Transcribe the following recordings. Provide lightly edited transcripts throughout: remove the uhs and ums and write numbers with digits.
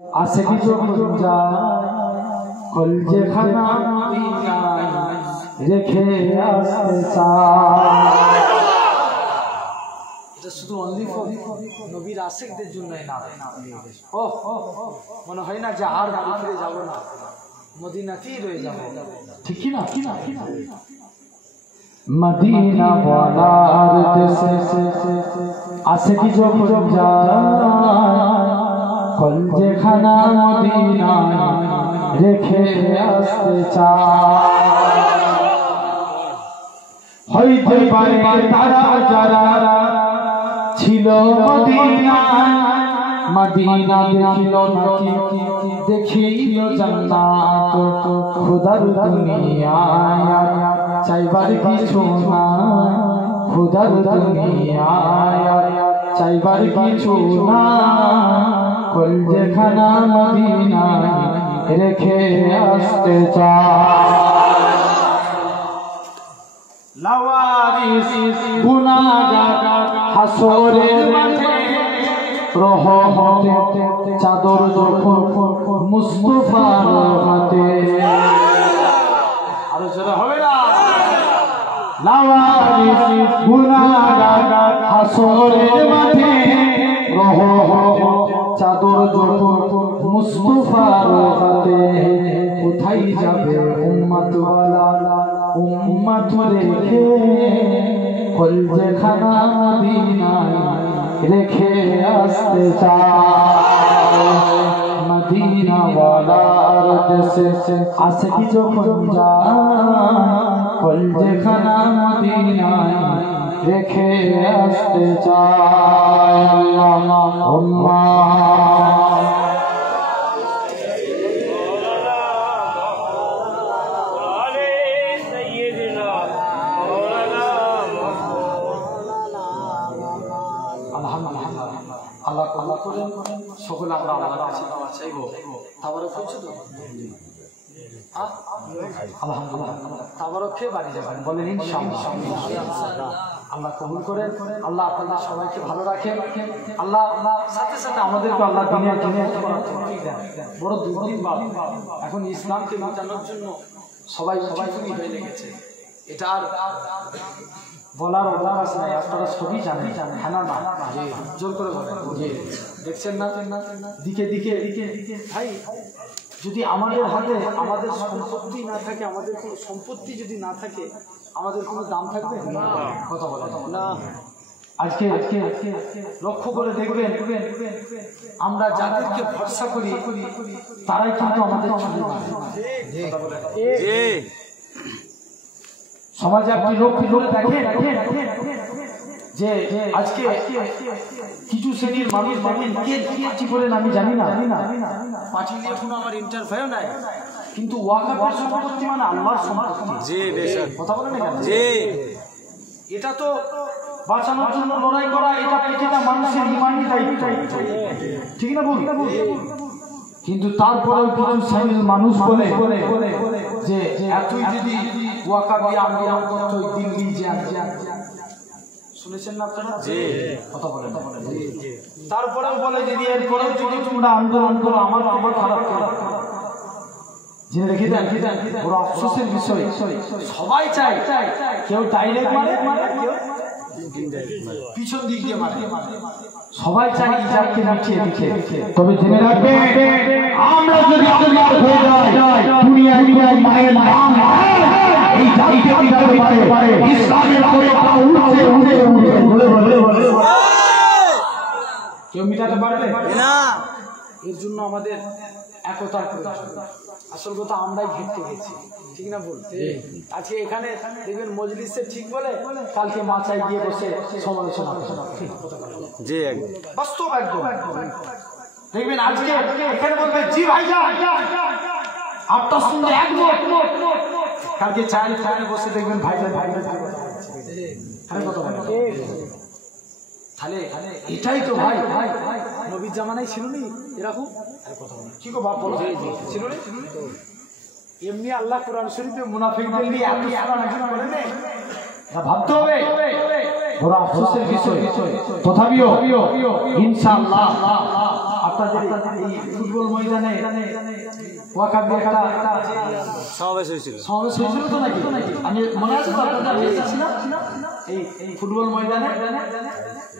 আশিকি যখন যায় কলজেখানা মদিনায় রেখে আসতে চায়। এটা শুধু অনলি ফর নবীর আশিকদের জন্যই না। ও মনে হয় না যে আর বাড়ি ফিরে যাবো না, মদিনাতেই রয়ে যাবো, ঠিক কি না? মদিনা বলার দেশে আশিকি যখন যায় কলজেখানা মদিনায় রেখে আসতে চায়। হইতে পারে তারা যারা ছিল মদিনায়, মদিনা দেখিল নাকি দেখিল জান্নাত, খোদার দুনিয়ায় চাইবার কিছু না, খোদার দুনিয়ায় চাইবার কিছু না, কলজেখানা মদিনায় রেখে আসতে চায়। লাওয়ারিস গুনাহগার হাসরের মাঠে রহমতে চাদর যখন মুস্তাফার হাতে, আরো জোরে হবে না? লাওয়ারিস গুনাহগার হাসরের মাঠে রহমতে চাদর যখন মুস্তাফার হাতে, কোথায় যাবে উম্মত ওয়ালা উম্মত রেখে কলজেখানা মদিনায় রেখে আসতে চায়। মদিনা ওয়ালার দেশে আশিকি যখন যায় কলজেখানা মদিনায় রেখে আসতে চায়। আল্লাহুম্মা আল্লাহ করেন সকলে আমরা আল্লাহর কাছে দোয়া চাইবো। তাবারক হয়েছে তো আলহামদুলিল্লাহ, তাবারক খেয়ে বাড়ি যাবেন, বলেন ইনশাআল্লাহ। আল্লাহ কবুল করেন, আল্লাহ আপনাদের সবাইকে ভালো রাখেন, আল্লাহ সাথে সাথে আমাদেরকে আল্লাহ দুনিয়া বড় দুর্দিন বাদ। এখন ইসলামকে বাঁচানোর জন্য সবাই হয়ে লেগেছে, এটা আর বলার অবকাশ নাই, আপনারা সবই জানেন। হ্যাঁ না? জোর করে বলেন, দেখছেন না দিকে দিকে ভাই, যদি আমাদের হাতে আমাদের সম্পত্তি না থাকে, আমাদের কোনো সম্পত্তি যদি না থাকে, আমাদের কোনো দাম থাকবে না? কথা বলেন না। আজকে লক্ষ্য করে দেখবেন, আমরা যাদেরকে ভরসা করি তারাই কিন্তু আমাদের সমাজে আপনি লোক দেখেন যে আজকে কিছু শ্রেণীর মানুষ দেখেন কি করেন আমি জানি না, পার্টি নিয়ে কোনো আমার ইন্টারভিউ নাই, কিন্তু ওয়াকাফের সম্পত্তি মানে আল্লাহর সম্পত্তি। কথা বলেন না কেন? এটা তো বাঁচানোর জন্য লড়াই করা, এটা প্রতিটা মানুষের ইমানি দায়িত্ব, ঠিক না বল? কিন্তু তারপরেও কিছু শ্রেণীর মানুষ বলে যে এতই যদি ওয়াকাফি আন্দোলন করতে দিল্লি যান, শুনেছেন না আপনারা? কথা বলেন। তারপরেও বলে যে এরপরেও যদি তোমরা আন্দোলন করো আমার খারাপ করো, জেনে রেখে দেন, বড় আফসোসের বিষয়। সবাই চায়, কেউ ডাইরেক্ট মারে, কেউ পিছন দিক দিয়ে মারে, সবাই চাই ইজাতকে মিটিয়ে দিতে। তবে জেনে রাখবে, আমরা যদি আল্লাহর হয়ে যাই, দুনিয়ায় মায়ের নাম এই জাতিকে দিতে পারে, ইসলামের পতাকা উড়ে বলে কেউ মিটাতে পারবে না। এর জন্য আমাদের একতার প্রয়োজন। আসল কথা আমরাই ঘেটতে গেছি, ঠিক না বল? আজকে এখানে দেখবেন মজলিসে ঠিক বলে, কালকে মাচায় গিয়ে বসে সমালোচনা বাস্তব একদম দেখবেন। আজকে এখানে বলবে জি ভাইজান আপনার সঙ্গে একমত, কালকে চায়ের খানে বসে দেখবেন ভাইজান কথা বলে। তাহলে এটাই তো ভাই নবীর জামানায় ছিল নি এরকম কি গো বাপ বলো, ছিল না? এমনি আল্লাহ কোরআন শরীফে মুনাফিকদের নিয়ে এত সারা নাজিল করে দেয়, ভাবতে হবে, বড় আফসোসের বিষয়। তথাপিও ইনশাআল্লাহ আপনাদের এই ফুটবল ময়দানে ওয়াকাফ দিয়ে একটা সমাবেশ হয়েছিল তো নাকি? আমি মনে আছে এই ফুটবল ময়দানে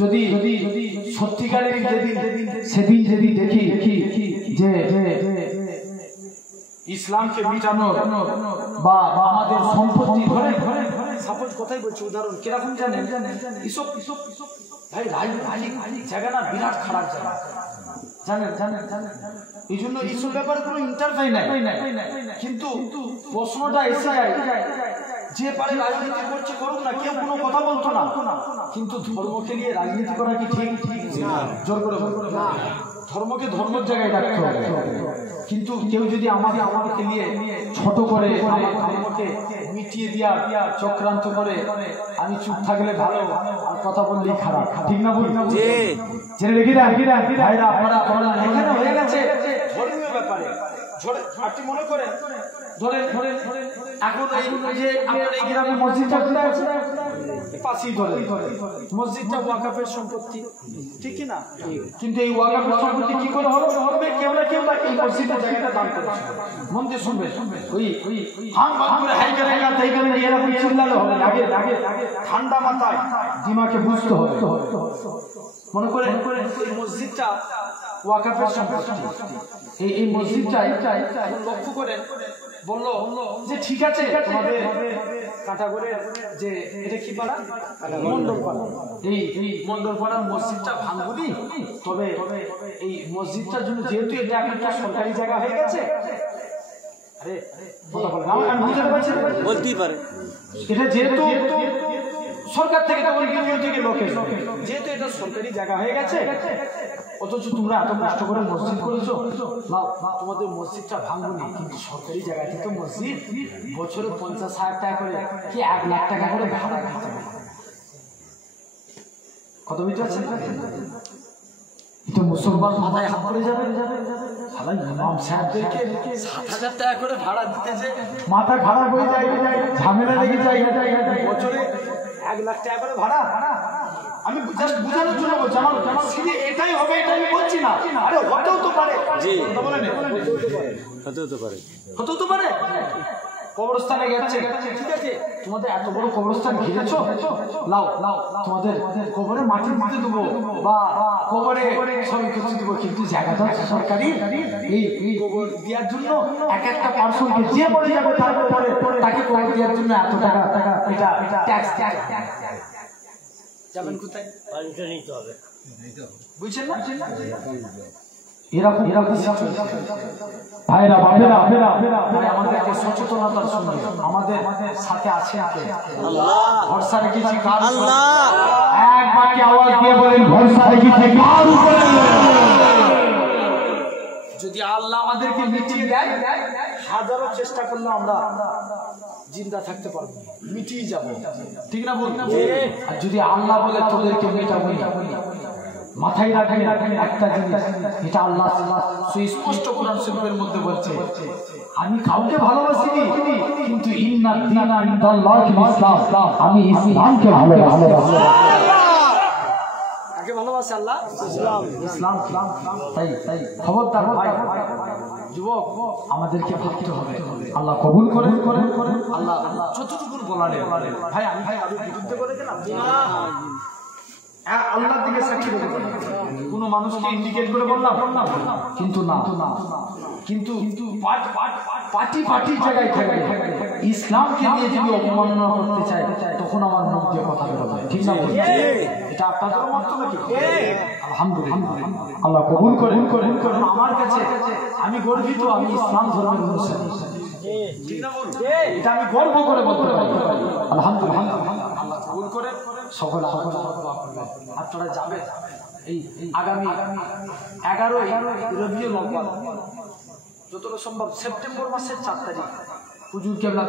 যদি সত্যিকারের সেদিন দেখি যে ইসলামকে মিটানোর বা আমাদের সম্পত্তি ধরে সাপোজ কথাই বলছি, উদাহরণ কিরকম জানেন? এসব ভাই রাজনীতি জায়গা না বিরাট খারাপ জায়গা, জানেন এই জন্য এইসব ব্যাপারে কোনো ইন্টারফাই নাই। কিন্তু প্রশ্নটা এসে যায়, যে পারে রাজনীতি করছে করুক না, কেউ কোনো কথা বলতো না, কিন্তু ধর্মকে নিয়ে রাজনীতি করা কি ঠিক? জোর করে ধর্মকে ধর্মের জায়গায় রাখতে হবে। কিন্তু কেউ যদি আমাকে নিয়ে ছোট করে ধর্মকে মিটিয়ে দিয়া চক্রান্ত করে, আমি চুপ থাকলে ভালো আর কথা বললেই খারাপ, ঠিক না? বলি জেনে রেখে ভাইরা, আপনারা এখানে হয়ে গেছে ধর্মীয় ব্যাপারে। আপনি মনে করেন ধরেন এখন এই যে আপনার এই গ্রামে মসজিদটা পাশেই ধরেন, মসজিদটা ওয়াকাফের সম্পত্তি, ঠিক কি না? কিন্তু এই ওয়াকাফের সম্পত্তি কি করে হলো? কেউ না কেউ এই মসজিদের জায়গাটা দান করেছে। মন দিয়ে শুনবেন, ওই হাং ভাং করে এরকম চিল্লালে হবে? আগে ঠান্ডা মাথায় দিমাকে বুঝতে হবে। মনে করেন এই মসজিদটা ওয়াকাফের সম্পত্তি, এই মসজিদটাই লক্ষ্য করে বললো যে ঠিক আছে, তোমাদের কাটাগড়ের যে এটা কি পাড়া, মন্ডলপাড়া, এই মন্ডলপাড়ার মসজিদটা ভাঙবনি, তবে এই মসজিদটার জন্য যেহেতু এটা একটা সরকারি জায়গা হয়ে গেছে, বলতেই পারে এটা যেহেতু সরকার থেকে লোকের, যেহেতু এটা সরকারি জায়গা হয়ে গেছে, অথচ তোমরা এত কষ্ট করে মসজিদ করেছো, তোমাদের মসজিদটা ভাঙবনি, কিন্তু সরকারি জায়গায় থেকে মসজিদ বছরে 50,000 টাকা করে কি 1 লাখ টাকা করে ভাড়া দিতে হবে। কত বুঝতে পারছেন? এটা মুসলমান মাথায় হাত পড়ে যাবে। ইমাম সাহেবদেরকে 7,000 টাকা করে ভাড়া দিতে যে মাথা খারাপ হয়ে যায়, ঝামেলা লেগে যায়। বছরে 1 লাখ টাকা করে ভাড়া। আমি জাস্ট বুঝানোর জন্য বলছি, আমার এটাই হবে এটা আমি বলছি না। আরে হতেও তো পারে, হতেও তো পারে। কবরস্থানে গেছে, ঠিক আছে, তোমাদের এত বড় কবরস্থান ঘিরেছো, লাও তোমাদের কবরে মাটি দিতে দেবো বা কবরে সবই কিছু দেবো, কিন্তু জায়গাটা সরকারি। এই কবর দেওয়ার জন্য একটা পার্সনকে যে পড়ে যাবে তারপরে তাকে কবর দেওয়ার জন্য এত টাকা এটা ট্যাক্স যাবেন কোথায়? নিতে হবে, বুঝছেন না? এরকম ভাইরা আমাদেরকে সচেতনতার সঙ্গে আমাদের সাথে আছে ভরসা রেখেছি এক বাক্যে আওয়াজ দিয়ে বলেন, ভরসা রেখেছি কার উপরে? যদি আল্লাহ আমাদেরকে মিটিয়ে দেয়, হাজারো চেষ্টা করলে আমরা জিন্দা থাকতে পারবো, মিটিয়ে যাবো, ঠিক না? বলুন। আর যদি আল্লাহ বলে তোদেরকে মেটাবো, মাথায় রাখেন একটা জিনিস, এটা আল্লাহ সুস্পষ্ট কোরআন শরীফের মধ্যে বলছে, আমি কাউকে ভালোবাসি কিন্তু ইন্নাদ দীনা ইনদাল্লাহিল ইসলাম, আমি ইসলামকে ভালোবাসি। কাকে ভালোবাসে আল্লাহ? ইসলাম। তাই খবরদার ভাই যুবক, আমাদেরকে ভাবতে হবে, আল্লাহ কবুল করেন। আল্লাহ যতটুকু বলালেন, ভাই আমি কারোর বিরুদ্ধে করে গেলাম আল্লাহর দিকে সাক্ষী রেখে কোন মানুষকে ইন্ডিকেট করে বললাম, কিন্তু না, কিন্তু পার্টি জায়গায় থাকবে, ইসলামকে নিয়ে যদি অবমাননা করতে চায়, তখন আমার মুখ দিয়ে কথা বেরোবে, ঠিক না? এটা আপনাদের মত নাকি? আলহামদুলিল্লাহ, আল্লাহ কবুল করেন। আমার কাছে আমি গর্বিত, আমি ইসলাম ধর্মের মুসলিম, ঠিক না? বলুন, এটা আমি গর্ব করে বলতে পারি। আলহামদুলিল্লাহ, আল্লাহ কবুল করেন। সকল আপনারা যাবেন এই আগামী 11ই রবিউল আউয়াল, যতটা সম্ভব সেপ্টেম্বর মাসের 4 তারিখ, হুজুর কেবলা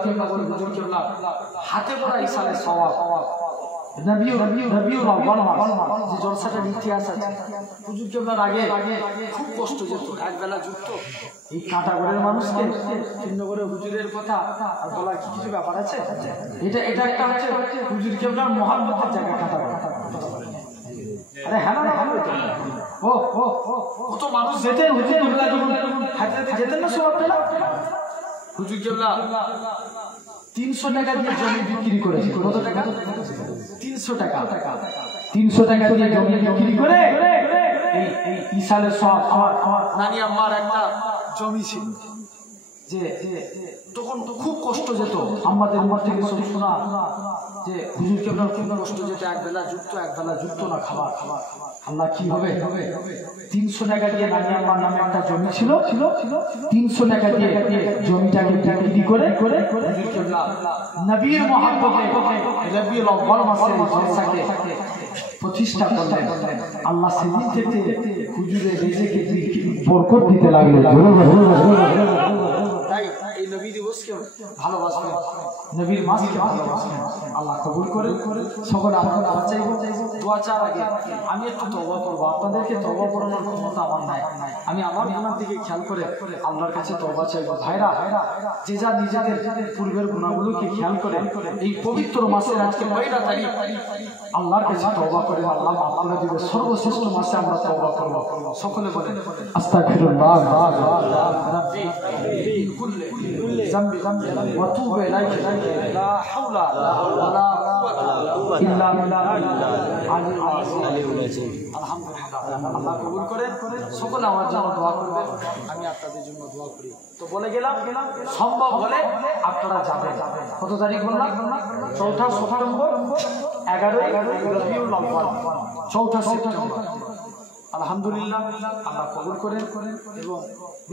হাতে পড়া ইসালে সওয়াব রবিউল আউয়াল মাস, যে জলসাটার ইতিহাস আছে, হুজুর কেবলার আগে খুব কষ্ট যেত, একবেলা যুক্ত এই কাঁটাগড়ের মানুষকে চিহ্ন করে হুজুরের কথা আর বলার কি কিছু ব্যাপার আছে? এটা একটা হচ্ছে হুজুর কেবলার মহাব্বতের জায়গা কাঁটাগড়। আরে হ্যাঁ না, ও কত মানুষ যেতেন হুজুর কেবলা যখন হাজরাতে যেতেন না সব আপনারা হুজুর কেবলা 300 টাকা দিয়ে জমি বিক্রি করেছে কত টাকা 300 টাকা 300 টাকা দিয়ে জমি বিক্রি করে এই ইসালের সব আমার নানি আম্মার একটা জমি ছিল যে তখন খুব কষ্ট যেত আমাদের মন থেকে সব শোনা যে হুজুর কেবলা খুব কষ্ট যেত একবেলা যুক্ত না খাবার আল্লাহ কি হবে 300 টাকা দিয়ে নানি আম্মার নামে একটা জমি ছিল 300 টাকা দিয়ে জমিটাকে বিক্রি করে হুজুর কেবলা নবীর মহব্বতে রবিউল আউয়াল মাসে জলসাকে প্রতিষ্ঠা করলেন আল্লাহ সেদিন থেকে হুজুরের রিজিকে বরকত দিতে লাগলেন তাই এই নবী দিবসকে ভালোবাসবেন নবীর মাসকে ভালোবাসবেন আল্লাহ কবুল করে সকলে আমরা দোয়া চাইবো দোয়া চার আগে আমি একটু তওবা করব আপনাদেরকে তওবা করানোর ক্ষমতা আমার নাই আমি আমার গুনার দিকে খেয়াল করে আল্লাহর কাছে তওবা চাইবো ভাইরা যে যা নিজেদের পূর্বের গুনাহগুলোকে খেয়াল করে এই পবিত্র মাসের আজকে 9 তারিখ আল্লাহর কাছে তওবা করে আল্লাহ মাফ করে দিবে সর্বশ্রেষ্ঠ মাসে আমরা তওবা করব সকলে বলেন আস্তাগফিরুল্লাহ রাব্বি মিন কুল্লি যামবি ওয়া তুবু ইলাইহি লা হাওলা ওয়ালা কুওয়াতা ইল্লা বিল্লাহিল আলিয়্যিল আযীম আলহামদুলিল্লাহ আল্লাহ কবুল করেন সকলে আমার জন্য দোয়া করবেন আমি আপনাদের জন্য দোয়া করি তো বলে গেলাম সম্ভব হলে আপনারা যাবেন কত তারিখ বললাম 4 সেপ্টেম্বর 11 রবিউল আউয়াল 4 সেপ্টেম্বর আলহামদুলিল্লাহ আল্লাহ কবুল করেন এবং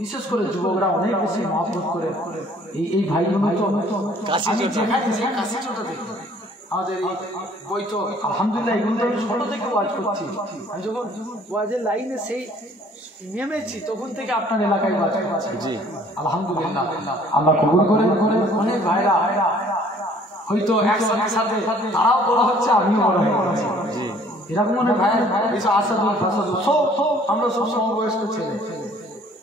বিশেষ করে যুবকরা অনেক বেশি মহব্বত করে এই ভাইগুলো তো আমি যেখানে যে কাছে ছোট দেখি আমাদের এই বই তো আলহামদুলিল্লাহ এগুলো তো ছোট থেকে ওয়াজ করছি আমি যখন ওয়াজের লাইনে সেই নেমেছি তখন থেকে আপনার এলাকায় ওয়াজ করছি জি আলহামদুলিল্লাহ আল্লাহ কবুল করেন অনেক ভাইরা হয়তো একসাথে তারাও বড় হচ্ছে আমিও বড় হচ্ছি জি এরকম অনেক ভাইয়ের কিছু আসাদুল ফাসাদুল সব আমরা সব সমবয়স্ক ছেলে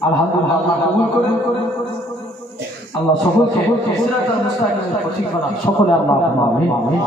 আলহামদুলিল্লাহ আল্লাহ কবুল করেন আল্লাহ সকলকে সিরাতাল মুস্তাকিমের পথিক বানান সকলে আল্লাহ আমিন